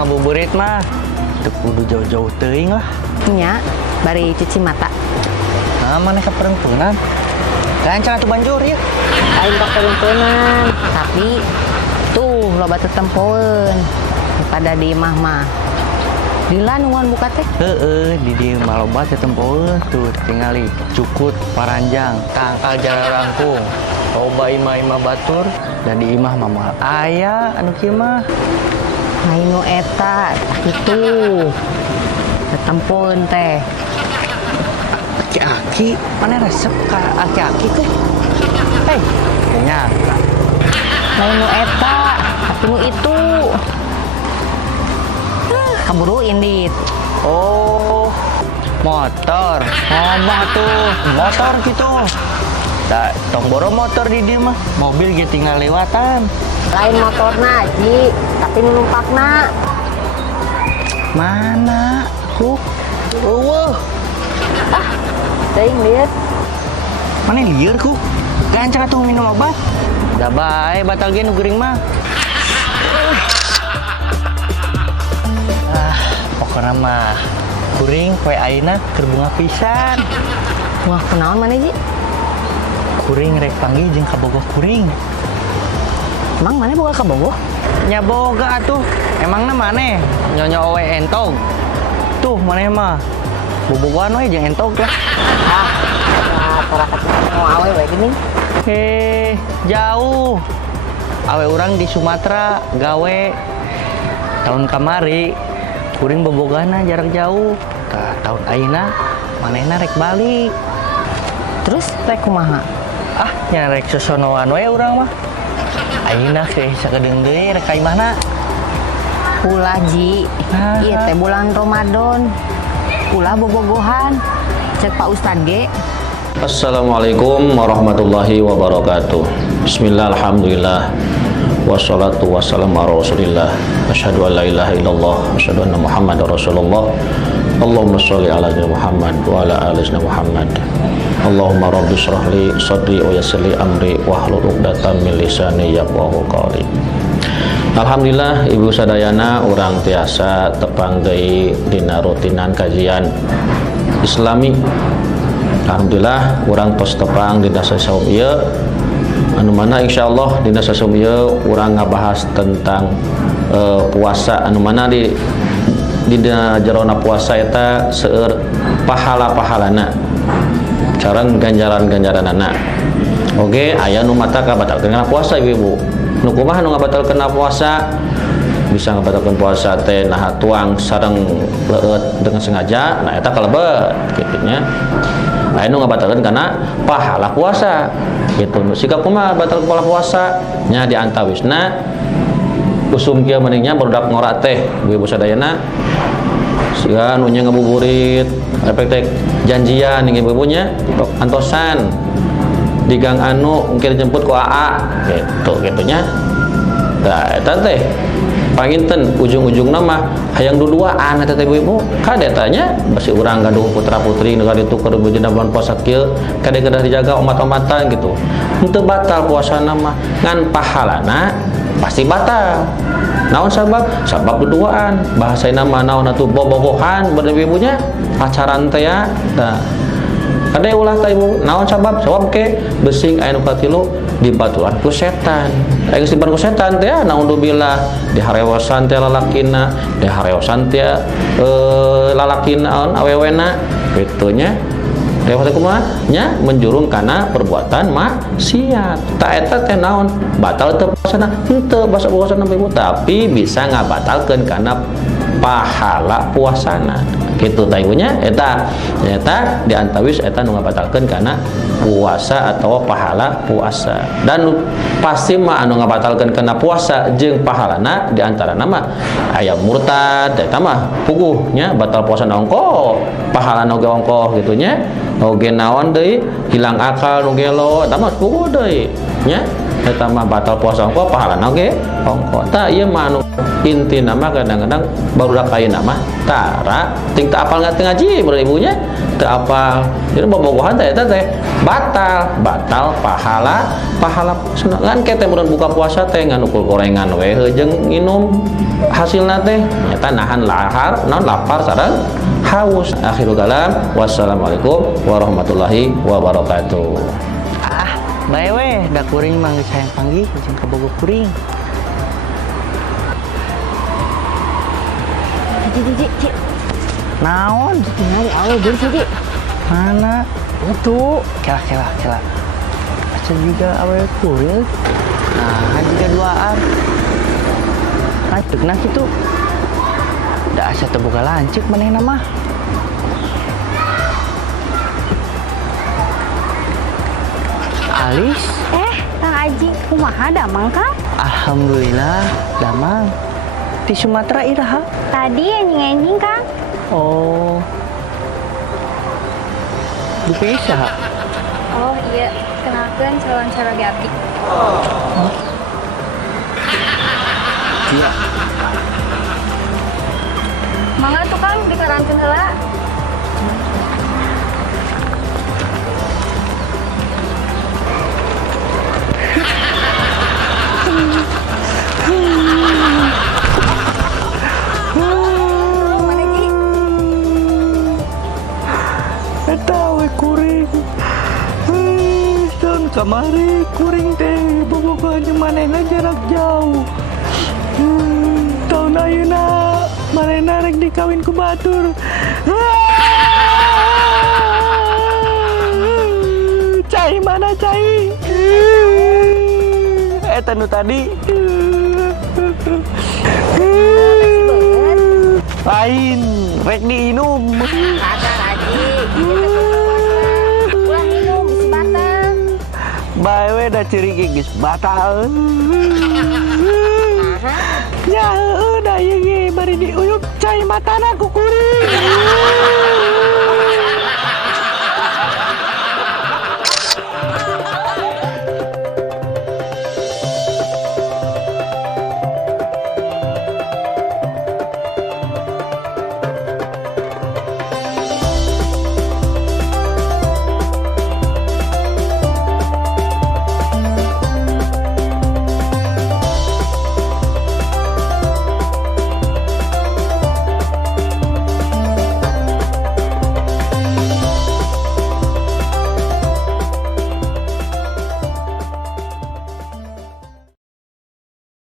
ngabuburit mah teu kudu jauh-jauh teuing lah. Nya, bari cuci mata. Nah, maneh ka perempunan. Gancang atuh banjur ya. Lain pak perempunan, tapi tuh loba tetempoeun pada di imah mah. Dila nunguan buka teh. Di dieu mah loba tetempoeun tuh tingali cukut paranjang, tangkal jalan rangkung. Loba imah-imah batur dan di imah mah moal aya anu kieu mah. Lain nu eta kitu. Tetempoeun teh. Aki-aki, mana resep ka aki-aki tuh? Nyangka. Lain nu eta, tapi nu itu. Kaburu indit. Oh, motor. Ngomong tuh, motor gitu. Da, tong boro motor di dieu mah. Mobil ge tinggal lewatan. Lain motorna, Ji, tapi nu numpakna. Mana? Eueuh. Teuing lieur. Mana lieur ku? Gancang atuh minum obat. Da bae batal ge nu geuring mah. Pokona mah kuring poe ayeuna keur bunga pisan. Wah, kunaon maneh, Ji? Kuring rek panggil jeung kabogoh kuring. Emang maneh boga kabogoh? Nya boga atuh. Emangna maneh nyonya owe entog. Tuh maneh mah bobogohan we jeung entog lah. Tarakat mau awe we geuning. Jauh. Awe urang di Sumatera gawe. Tahun kamari kuring bobogana jarak jauh. Tah tahun ayeuna manehna rek balik. Terus rek kumaha? Nya rek sosonoan we urang mah. Ayeuna ge sakedeung deui rek ka imahna. Ulah, Ji. Ieu teh bulan Ramadan. Ulah bobogohan. Cek Pak Ustad ge. Assalamualaikum warahmatullahi wabarakatuh. Bismillah, alhamdulillah. Wassalatu wassalamu ala rasulillah. Asyhadu an la ilaha illallah. Asyhadu anna Muhammadar Rasulullah. Allahumma sholli ala Muhammad wa ala ali Muhammad. Allahumma rabbi shrah li sadri wa yassir li amri wahlul 'uqdatam min lisani yafqahu qawli. Alhamdulillah ibu sadayana urang tiasa tepang deui dina rutinan kajian Islami. Alhamdulillah urang tos tepang dina sasaum ieu anu mana insyaallah dina sasaum ieu urang ngabahas tentang puasa anu mana di jerona puasa eta seueur pahala-pahalana sareng ganjaran-ganjaranana. Oge aya nu mata kabatalkeun kana puasa ibu-ibu. Nu kumaha nu ngabatalkeun puasa? Bisa ngabatalkeun puasa teh naha tuang sareng leueut dengan sengaja, nah eta kalebet kitu nya. Aya nu ngabatalkeun kana pahala puasa. Gitu. Nu sikap kumaha batal pahala puasa? Nya di antawisna usum kieu manehnya barudak ngora teh ibu sadayana. Siga nu nya ngabuburit, efek janjian ning ibu-ibunya antosan di gang anu mungkin dijemput ku AA gitu nya. Tah eta teh panginten ujung-ujungna mah hayang duduaan eta teh ibu-ibu kade tanya basi urang gaduh putra-putri nu kaditu keur beujeuna bulan puasa kieu kade kedah dijaga umat-umatan gitu. Henteu batal puasana mah ngan pahalana pasti batal. Naon sabab? Sabab duduaan. Bahasaina mah naon atuh bobogohan bener ibunya pacaran teh ya. Tah kade ulah teh ibu naon sabab? Sabab ke besing aya nu katilu dibaturan ku setan. Aya geus dibaturan ku setan teh naudzubillah diharewasan teh lalakina, diharewasan teh lalakina awewena kitu nya. Dewasa kumaha nya menjurung kana perbuatan maksiat. Ta eta teh naon? Batal teu puasana? Henteu basa puasana ibu, tapi bisa ngabatalkeun kana pahala puasana. Kitu tah ibunya eta diantawis eta nu ngabatalkeun kana puasa atau pahala puasa. Dan pasti mah anu ngabatalkeun kana puasa jeung pahalana di antarana mah aya murtad eta mah puguh nya batal puasana ongkoh, pahalana oge ongkoh kitu nya. Oge naon deui hilang akal nu gelo eta mah puguh deui nya. eta mah batal puasa ongko pahalana oge ongko. Tah ieu mah anu intina mah kadang-kadang barudak ayeuna mah tara ting teu apal ngaji mun ibunya teu apal. Jadi bobogohan teh eta teh batal pahala kan kete mun buka puasa teh ngan ukul gorengan we jeung nginum hasilna teh nyata nahan lahar naon lapar sareng haus. Akhirul kalam wassalamualaikum warahmatullahi wabarakatuh. Bae weh, da kuring mah geus hayang panggih jeung ka bogo kuring. Ci. Naon? Nyari awal jadi Ci. Mana? Itu. Kela. Asa juga awewe kuring. Nah, juga duaan. Lanceuk nah kitu. Da asa teu boga lanceuk manehna mah. Alis? Kang Aji, kumaha damang Kang? Alhamdulillah, damang. Di Sumatera iraha? Tadi enjing Kang. Oh. Dipisah. Oh iya, kenalkeun calon caraga abdi. Iya. Mangga tuh Kang, dikarankeun heula. Eta we kuring. Tahun kamari kuring teh bobogohan jeung manehna jarak jauh. Tahun ayeuna manehna rek dikawin ku batur. Cai mana cai? Eta nu tadi. Lain, rek diinum. Kang Aji, ulah minum bisi batal. Bae we da ceurik geus batal. Ya heueuh da ieu ge bari diuyup cai matana ku kuring.